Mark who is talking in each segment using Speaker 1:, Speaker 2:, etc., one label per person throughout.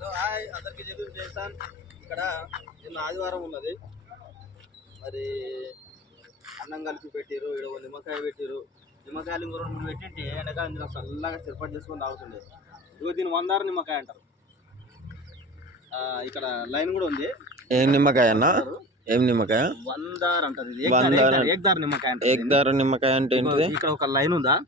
Speaker 1: Hello hi. అందరికీ చెప్పి చేస్తాను ఇక్కడ నిన్న ఆదివారం ఉన్నది. మరి అన్నం కలిపి పెట్టిరు ఇక్కడ నిమ్మకాయ పెట్టిరు నిమ్మకాయలు ఇంకో రెండు పెట్టింటే ఎండాకాలం దీని చల్లగా చిరపడి చేసుకొని తాగుతుండే. ఇగో దీని వందారు నిమ్మకాయ అంటారు. ఆ, ఇక్కడ లైన్ కూడా ఉంది.
Speaker 2: ఏం నిమ్మకాయ అన్న? ఏం నిమ్మకాయ?
Speaker 1: వందార్ అంటారు ఇది.
Speaker 2: వందార్.
Speaker 1: ఏక్దార్
Speaker 2: అంట-
Speaker 1: ఏక్దార్ నిమ్మకాయ
Speaker 2: నిమ్మకాయ అంటే ఏంటిది?
Speaker 1: ఇక్కడ ఒక లైన్ ఉందా?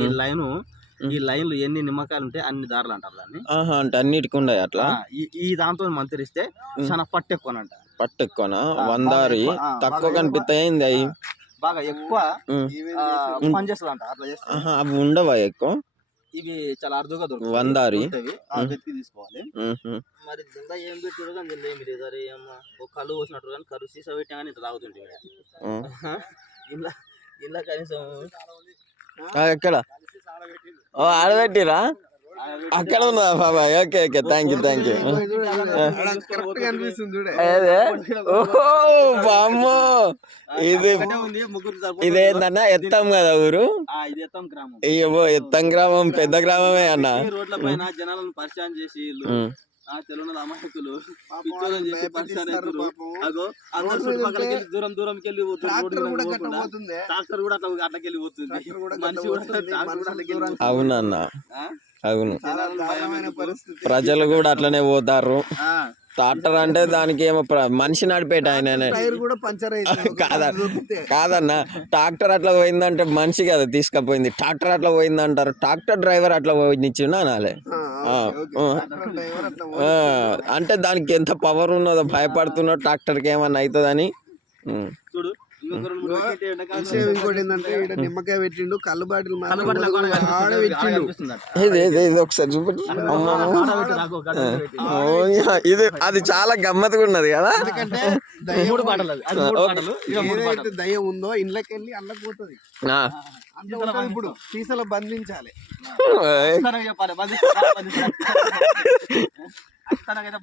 Speaker 1: ఈ. లైన్ ఈ లైన్లు ఎన్ని నిమ్మకాయలు ఉంటే అన్ని దారులు అంటారు దాన్ని.
Speaker 2: ఆహా అంటే అన్నిటికి ఉన్నాయి అట్లా?
Speaker 1: ఈ ఈ దాంతో మంత్రిస్తే. చాలా పట్టు ఎక్కువనంట
Speaker 2: పట్టు ఎక్కువనా వందారి తక్కువ
Speaker 1: బాగా
Speaker 2: కనిపిస్తాయి ఏంది అవి
Speaker 1: బాగా ఎక్కువ పనిచేస్తుంది అంట అట్లా చేస్తే
Speaker 2: అవి ఉండవా ఎక్కువ?
Speaker 1: ఇవి చాలా అరుదుగా దొరుకుతాయి
Speaker 2: వందారి?
Speaker 1: వెతికి తీసుకోవాలి. మరి కింద ఏం పెట్టాడు కానీ దీనిలో ఏమి లేదు అరే అమ్మ ఒక కళ్ళు పోసినట్టు కానీ కరు సీసా పెట్టి కానీ ఇంత తాగుతుంటే. ఇలా ఇలా కనీసం
Speaker 2: ఎక్కడ? ఓ ఆడబెట్టిరా? అక్కడ ఉందా బాబాయ్. Okay okay. Thank you thank you బామ్మో. ఇది. ఇదేందన్నా ఎత్తాం కదా ఊరు?
Speaker 1: ఆ, ఇది ఎత్తాం గ్రామం.
Speaker 2: పెద్ద గ్రామమే అన్న.
Speaker 1: రోడ్ల పైన జనాలను పరిచయం చేసి. ఆ అమాయకులు. అగో అందరు చుట్టుపక్కలకి వెళ్ళి దూరం దూరంకి వెళ్ళి పోతుంది. ట్రాక్టర్ కూడా అట్లా అట్లకి వెళ్ళి పోతుంది మనిషి కూడా.
Speaker 2: అవునన్న? అవును. ప్రజలు కూడా అట్లనే పోతారు.
Speaker 1: ఆ,
Speaker 2: ట్రాక్టర్ అంటే దానికి ఏమో ప్ర- మనిషి నడిపేట ఆయననే.
Speaker 3: కూడా పంచర్
Speaker 2: కాదా? కాదన్న ట్రాక్టర్ అట్లా పోయిందంటే మనిషి కదా తీసుకుపోయింది. ట్రాక్టర్ అట్లా పోయిందంటారు. ట్రాక్టర్ డ్రైవర్ అట్లా పోయినిచ్చిండు అనాలే అంటే దానికి ఎంత పవర్ ఉన్నదో భయపడుతున్నాడు ట్రాక్టర్కి ఏమన్నా అవుతుందని.
Speaker 1: చూడు
Speaker 3: ఇంకోటి ఏంటంటే ఇక్కడ నిమ్మకాయ పెట్టిండు కళ్ళు బాటిల్. ఆడ పెట్టిండు.
Speaker 2: ఒకసారి చూపెట్టు. ఇది అది చాలా గమ్మత్తుగా ఉన్నది కదా?
Speaker 3: ఏదైతే దయ్యం ఉందో ఇంట్లోకి వెళ్ళి అల్లకి పోతుంది ఇప్పుడు సీసలో బంధించాలి.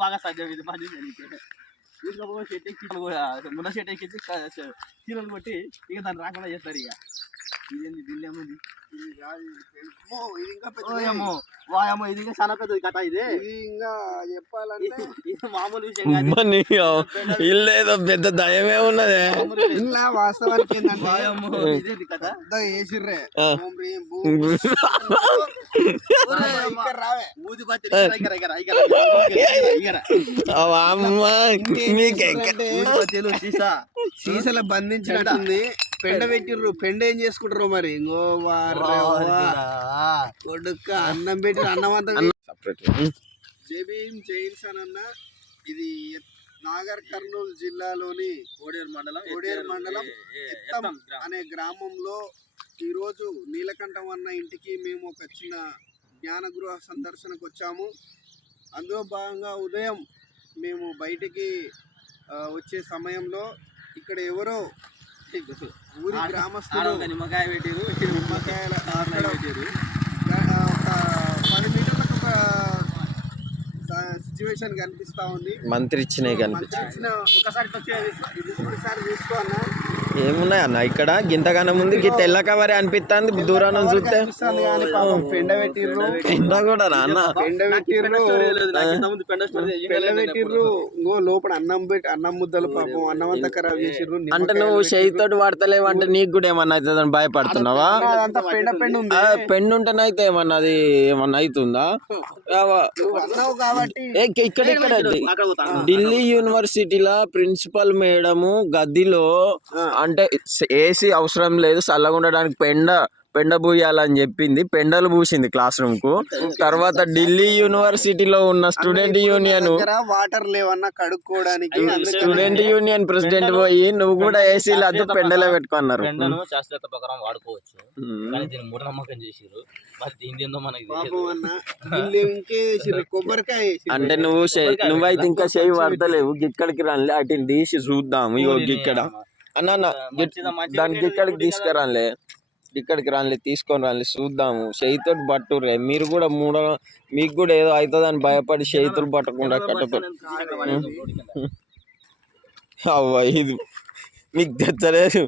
Speaker 1: బాగా సాధ్యం ఇది. తీసుకపోయి షెట్ ఎక్కి కూడా ముండ షెట్ ఎక్కించి చీరలు కొట్టి ఇక దాన్ని రాకుండా చేస్తారు ఇక. ఇదేంది ఢిల్లీ ఏముంది
Speaker 3: అమ్మో, ఇది ఇంకా
Speaker 1: చాలా పెద్దది కథ ఇది.
Speaker 3: ఇంకా చెప్పాలంటే
Speaker 1: ఇది మామూలు విషయం కాదు.
Speaker 2: అమ్మని ఇల్లు ఏదో పెద్ద దయమే ఉన్నదే.
Speaker 3: ఇలా వాస్తవానికి ఏంటంటే
Speaker 1: వాయమ్మో ఇదేంది కథ?
Speaker 3: పెద్దగా సీసలో బంధించినట్టుంది. పెండ పెట్టిర్రు. పెండ ఏం చేసుకుంటారు మరి? ఇంకో వారవ్వ. కొడుక అన్నం పెట్టి అన్నం అంతా జబీం జైన్సన్ అన్న. ఇది నాగర్ కర్నూలు జిల్లాలోని
Speaker 1: కోడేరు మండలం
Speaker 3: కోడేరు మండలం. అనే గ్రామంలో ఈరోజు నీలకంఠం అన్న ఇంటికి మేము ఒక చిన్న జ్ఞానగృహ సందర్శనకు వచ్చాము. అందులో భాగంగా ఉదయం మేము బయటికి వచ్చే సమయంలో ఇక్కడ ఎవరో ఊరి గ్రామస్తులు
Speaker 1: నిమ్మకాయ పెట్టిరు
Speaker 3: నిమ్మకాయల
Speaker 1: పెట్టిరు.
Speaker 3: పది మీటర్లకు ఒక సిచ్యువేషన్ కనిపిస్తా ఉంది.
Speaker 2: మంత్రి
Speaker 3: ఇచ్చిన ఒకసారి ఇది ఒకసారి చూసుకో అన్న.
Speaker 2: ఏమున్నాయి అన్న? ఇక్కడ గింతగానం ముందు గిట్ట ఎల్ల కవరే అనిపిస్తుంది దూరం నుంచి చూస్తే.
Speaker 3: పెండ
Speaker 2: కూడా అన్న?
Speaker 3: పెండ పెట్టిర్రు.
Speaker 1: పెండ
Speaker 3: పెండ ఇంకో లోపల అన్నం పెట్టి అన్నం ముద్దలు పాపం. అన్నం అంతా ఖరాబ్ చేసిర్రు.
Speaker 2: అంటే నువ్వు చేయితోటి వాడతలేవు అంటే నీకు కూడా ఏమన్నా అవుతుందని భయపడుతున్నావా?
Speaker 3: అంతా పెండ పెండ
Speaker 2: ఉంటేనైతే ఏమన్నా అది ఏమన్నా అవుతుందా?
Speaker 3: కాబట్టి.
Speaker 2: ఇక్కడ ఇక్కడ ఢిల్లీ యూనివర్సిటీలో ప్రిన్సిపల్ మేడము గదిలో అంటే ఏసీ అవసరం లేదు చల్లగా ఉండడానికి పెండ పెండ పూయాలని చెప్పింది. పెండలు పూసింది క్లాస్ రూమ్కు తర్వాత ఢిల్లీ యూనివర్సిటీలో ఉన్న స్టూడెంట్ యూనియన్
Speaker 3: వాటర్ లేవన్నా కడుక్కోవడానికి
Speaker 2: స్టూడెంట్ యూనియన్ ప్రెసిడెంట్ పోయి నువ్వు కూడా ఏసీలు అద్దు పెండలే పెట్టుకున్నారు.
Speaker 1: ప్రకారం వాడుకోవచ్చు. మూఢనమ్మకం చేసిరు
Speaker 2: అంటే నువ్వు నువ్వైతే ఇంకా చేయి పడతలేవు ఇక్కడికి రానిలే అటు తీసి చూద్దాము. ఇగో ఇక్కడ. అన్న దానికి ఇక్కడికి. తీసుకురానిలే. ఇక్కడికి రానిలే తీసుకొని రానిలే చూద్దాము. చేయితోటి పట్టుర్రే. మీరు కూడా మూడో మీకు కూడా ఏదో అవుతుందని భయపడి చేతులు పట్టకుండా కట్టపడి అవ్వ ఇది మీకు తెచ్చలేదు.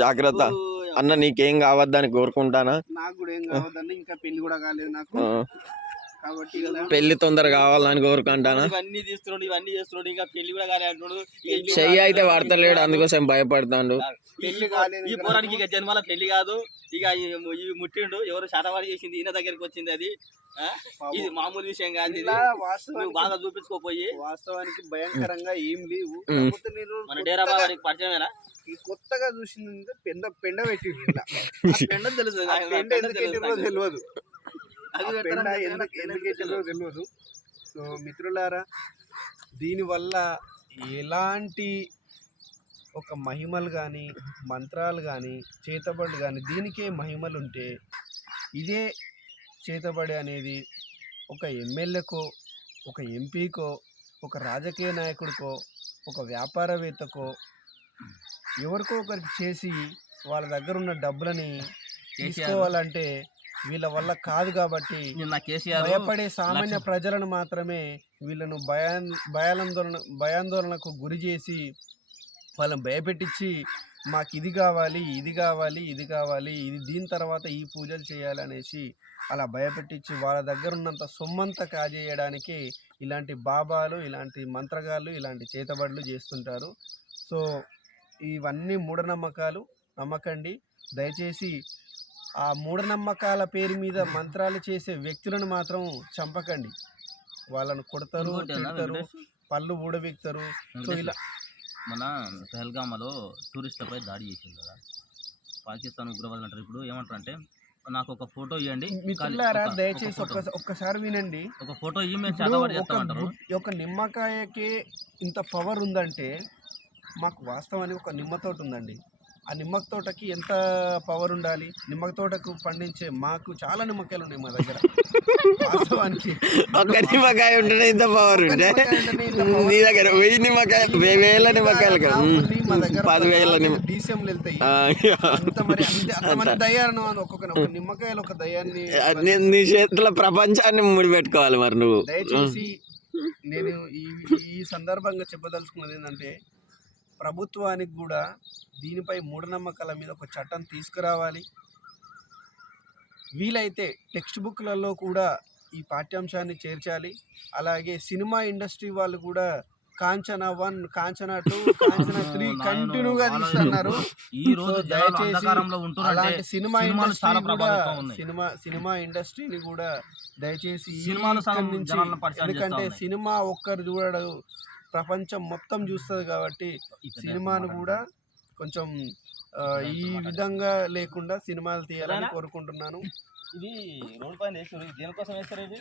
Speaker 2: జాగ్రత్త. అన్న నీకేం కావద్దని కోరుకుంటానా?
Speaker 3: నాకు కూడా ఏం కావద్దండి ఇంకా పెళ్ళి కూడా కాలేదు నాకు.
Speaker 2: పెళ్ళి తొందర కావాలని కోరుకుంటానా?
Speaker 1: ఇవన్నీ తీస్తున్నాడు ఇవన్నీ చేస్తున్నాడు. ఇంకా పెళ్ళి కూడా కాలే అంటున్నాడు.
Speaker 2: చెయ్యి అయితే వాడతలేడు అందుకోసం భయపడతాడు.
Speaker 3: పెళ్ళి
Speaker 1: ఈ-
Speaker 3: కాలేదు
Speaker 1: ఈ
Speaker 3: ఇంకా.
Speaker 1: పోరానికి
Speaker 3: నాకు.
Speaker 1: ఇక జన్మల పెళ్ళి కాదు. ఇక ఈ- ఇవి ముట్టిండు. ఎవరు శాతవాడి చేసింది ఈయన దగ్గరికి వచ్చింది అది? ఇది మామూలు విషయం కాదు నువ్వు
Speaker 3: వాస్తవానికి
Speaker 1: బాగా చూపించుకోపోయి.
Speaker 3: వాస్తవానికి భయంకరంగా ఏం లేవు.
Speaker 1: మన డేరా బాబాకి పరిచయమేనా?
Speaker 3: ఈ కొత్తగా చూసింది పెండ పెండ
Speaker 1: ఆ పెండ తెలుసు.
Speaker 3: తెలియదు
Speaker 1: అది
Speaker 3: ఆ
Speaker 1: పెట్టడం
Speaker 3: పెండ
Speaker 1: తెలియదు,
Speaker 3: సో మిత్రులారా దీనివల్ల ఎలాంటి ఒక మహిమలు కానీ మంత్రాలు కానీ చేతబడి కానీ దీనికే మహిమలు ఉంటే ఇదే చేతబడి అనేది ఒక ఎమ్మెల్యేకో ఒక ఎంపీకో ఒక రాజకీయ నాయకుడికో ఒక వ్యాపారవేత్తకో ఎవరికో ఒకరికి చేసి వాళ్ళ దగ్గర ఉన్న డబ్బులని తీసుకోవాలంటే వీళ్ళ వల్ల కాదు కాబట్టి భయపడే సామాన్య ప్రజలను మాత్రమే వీళ్ళను భయాన్ భయాందోళన భయాందోళనకు గురి చేసి వాళ్ళని భయపెట్టించి మాకు ఇది కావాలి ఇది కావాలి ఇది కావాలి ఇది దీని తర్వాత ఈ పూజలు చేయాలి అనేసి అలా భయపెట్టించి వాళ్ళ దగ్గర ఉన్నంత సొమ్మంతా కాజేయడానికి ఇలాంటి బాబాలు ఇలాంటి మంత్రగాళ్ళు ఇలాంటి చేతబడులు చేస్తుంటారు. సో ఇవన్నీ మూఢనమ్మకాలు నమ్మకండి. దయచేసి ఆ మూఢనమ్మకాల పేరు మీద మంత్రాలు చేసే వ్యక్తులను మాత్రం చంపకండి. వాళ్ళను కొడతారు తిడతారు పళ్ళు ఊడబెక్తారు సో ఇలా
Speaker 1: మన పెహల్గామలో టూరిస్టులపై దాడి చేసింది కదా. పాకిస్తాన్ ఉగ్రవాదులు అంటారు. ఇప్పుడు ఏమంటారు అంటే నాకు ఒక ఫోటో ఇవ్వండి
Speaker 3: మిత్రులారా దయచేసి
Speaker 1: ఒక
Speaker 3: ఒక్క ఒక్కసారి వినండి.
Speaker 1: ఒక ఫోటో ఇవ్వి మేము
Speaker 3: ఇప్పుడు
Speaker 1: చేతబడి
Speaker 3: ఒక నిమ్మకాయకి ఇంత పవర్ ఉందంటే మాకు వాస్తవానికి ఒక నిమ్మ తోట ఉందండి. ఆ నిమ్మ తోటకి ఎంత పవర్ ఉండాలి? నిమ్మ తోటకు పండించే మాకు చాలా నిమ్మకాయలు ఉన్నాయి మా దగ్గర. వాస్తవానికి
Speaker 2: ఒక్క నిమ్మకాయ ఉంటేనే ఇంత పవర్ ఉంటే
Speaker 3: నిమ్మకాయ.
Speaker 2: నీ దగ్గర వెయ్యి నిమ్మకాయలు వెయ్యి వేల నిమ్మకాయలు పదివేల
Speaker 3: డీసీఎంలు వెళ్తాయి. అంత మరి అంత అంతమంది దయ్యాలను ఒక్కొక్క ఒక నిమ్మకాయలు ఒక దయ్యాన్ని
Speaker 2: నీ- నీ చేతిలో ప్రపంచాన్ని ముడిపెట్టుకోవాలి మరి నువ్వు.
Speaker 3: దయచేసి నేను ఈ ఈ సందర్భంగా చెప్పదలుచుకున్నది ఏంటంటే ప్రభుత్వానికి కూడా దీనిపై మూఢనమ్మకాల మీద ఒక చట్టం తీసుకురావాలి. వీలైతే టెక్స్ట్ బుక్లలో కూడా ఈ పాఠ్యాంశాన్ని చేర్చాలి. అలాగే సినిమా ఇండస్ట్రీ వాళ్ళు కూడా Kanchana one Kanchana two Kanchana three కంటిన్యూగా తీస్తున్నారు.
Speaker 1: ఈ రోజు
Speaker 3: దయచేసి అలాంటి సినిమా ఇండస్ట్రీ కూడా సినిమా సినిమా ఇండస్ట్రీని కూడా దయచేసి
Speaker 1: సినిమాలు
Speaker 3: ఎందుకంటే. సినిమా ఒక్కరు చూడడు ప్రపంచం మొత్తం చూస్తుంది కాబట్టి సినిమాను కూడా కొంచెం ఈ విధంగా లేకుండా సినిమాలు తీయాలని? కోరుకుంటున్నాను.
Speaker 1: ఇది రోడ్ పైన వేస్తారు. దేనికోసం వేస్తారు ఇది?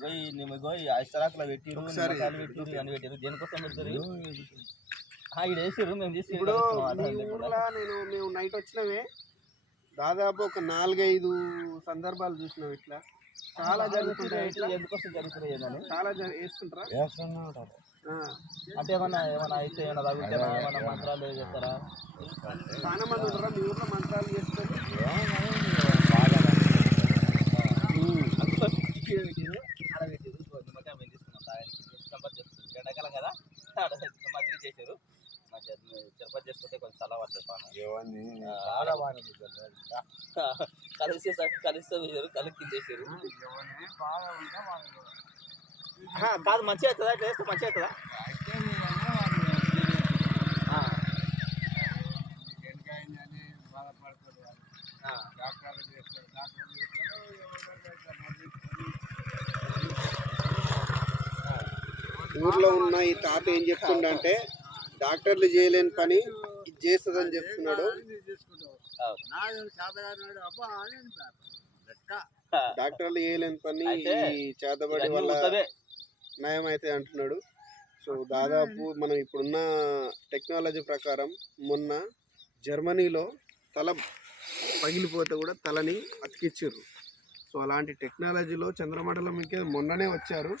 Speaker 1: పోయి పోయి ఐసరాకులో పెట్టిరు
Speaker 3: ఒకసారి
Speaker 1: నిమ్మకాయలు పెట్టిరు ఇవన్నీ పెట్టిరు. దేనికోసం పెడతారు ఆ, ఈడ వేసిర్రు మేము
Speaker 3: నేను మేము నైట్ వచ్చినవే దాదాపు ఒక నాలుగైదు సందర్భాలు చూసినాం ఇట్లా. చాలా జరుగుతుంటాయి
Speaker 1: ఎందుకోసం జరుగుతుంది ఏమని
Speaker 3: చాలా వేస్తుంటారా? ఆ.
Speaker 1: అంటే ఏమన్నా ఏమన్నా అయితే ఏమన్నా తగ్గుతారా ఏమన్నా మంత్రాలు చేస్తారా
Speaker 3: చాలా మంది ఉంటారా? మీ ఊర్లో మంత్రాలు చేస్తారు.
Speaker 1: ఎండాకాలం కదా మధ్య చేశారు. తిరుపతి చేసుకుంటే కొంచెం చాలా పడుతుంది పాన కలిసి కలిస్తే వేసారు కలిసి చేశారు కాదు మంచిగా అవుతుందా? టేస్ట్ మంచిగా అవుతుందా. ఆ.
Speaker 3: ఊర్లో ఉన్న ఈ తాత ఏం చెప్తుండంటే డాక్టర్లు చేయలేని పని చేస్తుందని చెప్తున్నాడు. డాక్టర్లు చేయలేని పని చేతబడి వల్ల
Speaker 1: ఉత్తవే.
Speaker 3: నయం అయితే అంటున్నాడు. సో దాదాపు మనం ఇప్పుడున్న టెక్నాలజీ ప్రకారం మొన్న జర్మనీలో తల పగిలిపోతే కూడా తలని అతికిచ్చారు. సో అలాంటి టెక్నాలజీలో చంద్రమండలం మొన్ననే వచ్చారు.